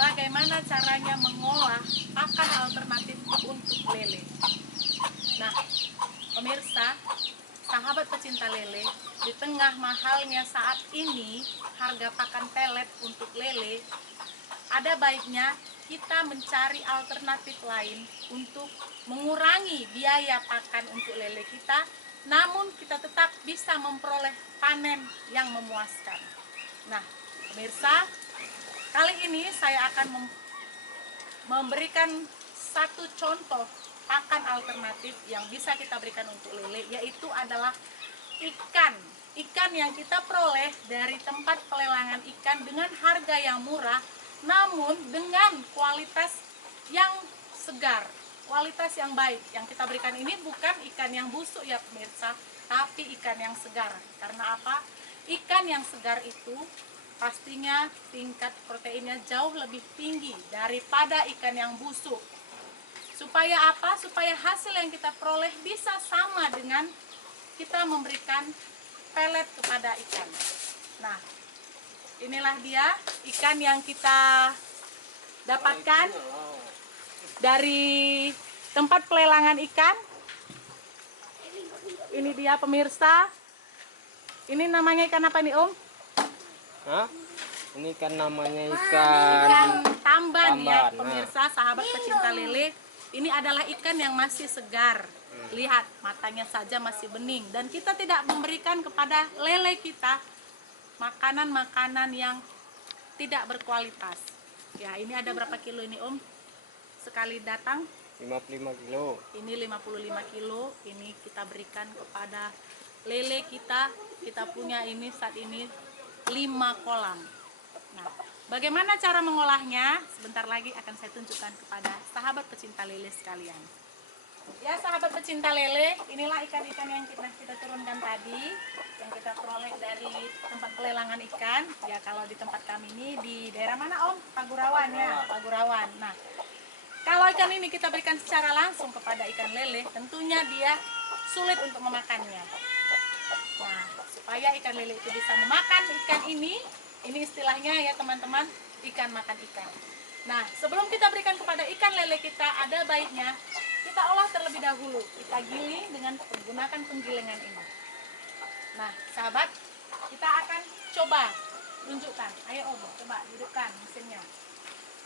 bagaimana caranya mengolah pakan alternatif untuk lele. Nah, pemirsa, sahabat pecinta lele, di tengah mahalnya saat ini harga pakan pelet untuk lele, ada baiknya kita mencari alternatif lain untuk mengurangi biaya pakan untuk lele kita, namun kita tetap bisa memperoleh panen yang memuaskan. Nah, pemirsa, kali ini saya akan memberikan satu contoh pakan alternatif yang bisa kita berikan untuk lele, yaitu adalah ikan. Ikan yang kita peroleh dari tempat pelelangan ikan dengan harga yang murah, namun dengan kualitas yang segar, kualitas yang baik. Yang kita berikan ini bukan ikan yang busuk ya pemirsa, tapi ikan yang segar. Karena apa? Ikan yang segar itu pastinya tingkat proteinnya jauh lebih tinggi daripada ikan yang busuk. Supaya apa? Supaya hasil yang kita peroleh bisa sama dengan kita memberikan pelet kepada ikan. Nah, inilah dia ikan yang kita dapatkan dari tempat pelelangan ikan. Ini dia pemirsa. Ini namanya ikan apa nih Om? Hah? Ini kan namanya Ikan tamban ya tamban. pemirsa, sahabat pecinta lele. Ini adalah ikan yang masih segar. Lihat, matanya saja masih bening. Dan kita tidak memberikan kepada lele kita makanan-makanan yang tidak berkualitas. Ya, ini ada berapa kilo ini Om? Sekali datang 55 kilo. ini 55 kilo. Ini kita berikan kepada lele kita. Kita punya ini saat ini 5 kolam. Nah, bagaimana cara mengolahnya? Sebentar lagi akan saya tunjukkan kepada sahabat pecinta lele sekalian. Ya, sahabat pecinta lele, inilah ikan-ikan yang kita turunkan tadi, yang kita peroleh dari tempat pelelangan ikan. Ya, kalau di tempat kami ini di daerah mana Om? Pagurawan ya, Pagurawan. Nah, kalau ikan ini kita berikan secara langsung kepada ikan lele, tentunya dia sulit untuk memakannya. Nah, supaya ikan lele itu bisa memakan ikan ini istilahnya ya teman-teman, ikan makan ikan. Nah, sebelum kita berikan kepada ikan lele kita, ada baiknya kita olah terlebih dahulu. Kita giling dengan menggunakan penggilingan ini. Nah, sahabat, kita akan coba tunjukkan. Ayo Om, coba hidupkan mesinnya.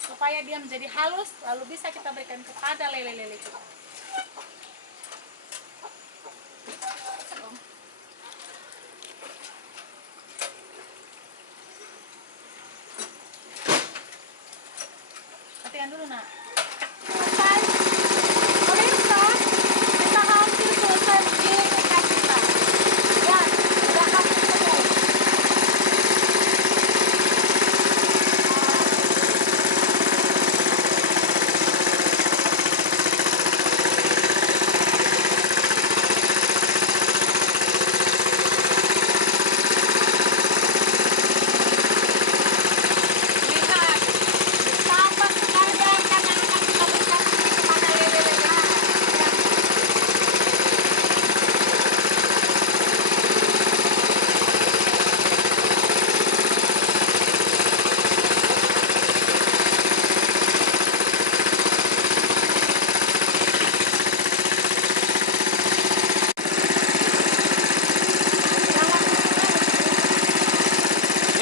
Supaya dia menjadi halus, lalu bisa kita berikan kepada lele-lele kita. Matikan dulu nak. Selesai. Pemirsa, kita hampir selesai menggiling ikan kita. Ya, sudah hampir selesai. Lihat, tambah sekalian karena akan kita berikan kepada lele-lele. Ya.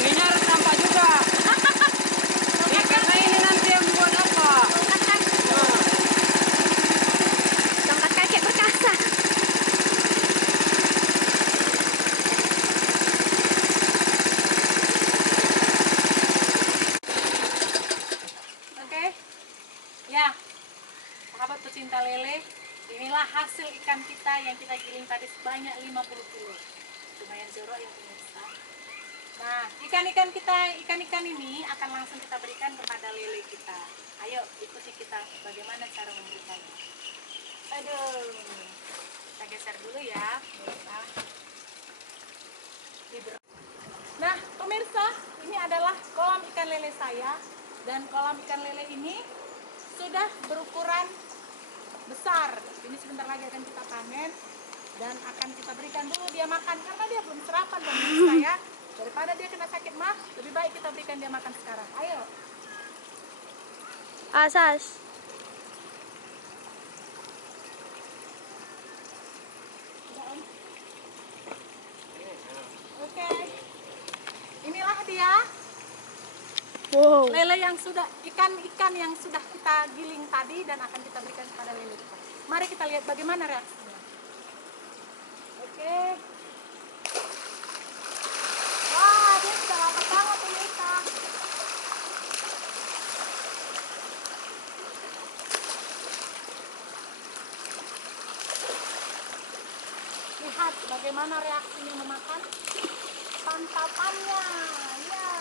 Ininya harus nampak juga. Ini karena ini nanti yang buat apa? Tongkat kakek perkasa. Oke. Ya. Sahabat pecinta lele, inilah hasil ikan kita yang kita giling tadi sebanyak 50 kilo. Lumayan jorok ya pemirsa. Nah, ikan-ikan ini akan langsung kita berikan kepada lele kita. Ayo ikuti kita bagaimana cara memberikannya. Aduh, kita geser dulu ya, pemirsa. Nah, pemirsa, ini adalah kolam ikan lele saya, dan kolam ikan lele ini sudah berukuran besar. Ini sebentar lagi akan kita panen dan akan kita berikan dulu dia makan karena dia belum sarapan pemirsa ya. Daripada dia kena sakit mah, lebih baik kita berikan dia makan sekarang. Ayo. Asas. Oke. Inilah dia Wow. lele yang sudah, ikan-ikan yang sudah kita giling tadi dan akan kita berikan kepada lele kita. Mari kita lihat bagaimana reaksinya. Oke. Wah, dia sudah lapar banget pemirsa. Lihat bagaimana reaksinya memakan santapannya. Ya.